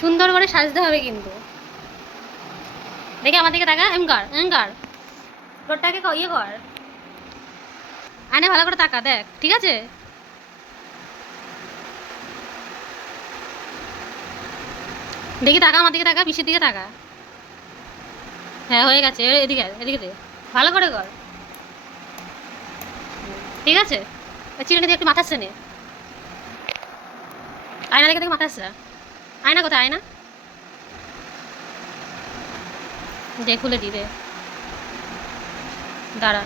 সুন্দর করে সাজতে হবে কিন্তু। দেখে আমার দিকে তাকা, এমকার এমকার ঠোঁটটাকে ইয়ে কর, আয়না ভালো করে তাকা, দেখ ঠিক আছে। দেখি তাকা, আমার দিকে তাকা, পিসের দিকে তাকা। হ্যাঁ হয়ে গেছে, এদিকে এদিকে দে, ভালো করে কর, ঠিক আছে। চিরুনি দিয়ে একটু মাথা নে, আয়না দেখে দেখে মাথা আসছে। আয়না কোথায়, আয়না দে, খুলে দি দে, দাঁড়া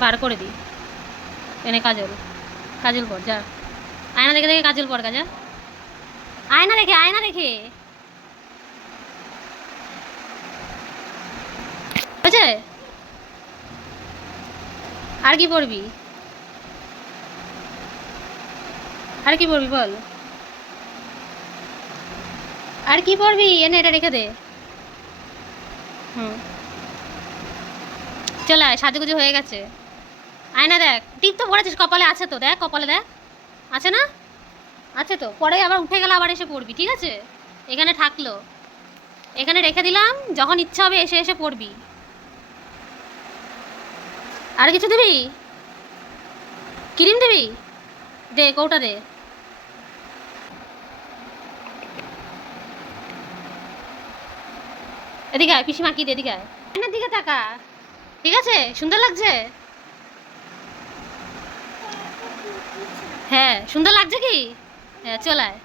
বার করে দি, এনে কাজল, কাজল পর যা, আয়না দেখে দেখে কাজল পর, যা আয়না দেখে, আয়না দেখে বুঝছে। আর কি পড়বি, আর কি পড়বি বল, আর কি পড়বি, এনে এটা রেখে দে। হুম চলে আয়, সাজুগুজু হয়ে গেছে। আয়না দেখ, টিপ তো পড়েছিস, কপালে আছে তো, দেখ কপালে দেখ, আছে না, আছে তো, পরে আবার উঠে গেলে আবার এসে পড়বি, ঠিক আছে। এখানে থাকলো, এখানে রেখে দিলাম, যখন ইচ্ছা হবে এসে এসে পড়বি। আর কিছু দিবি, ক্রিম দিবি, দে কৌটা দে। এদিকে আয়, পিসি মাকি দে, এদিকে আয়, আয়নার দিকে তাকা, ঠিক আছে, সুন্দর লাগছে। হ্যাঁ সুন্দর লাগছে কি, হ্যাঁ চল আয়।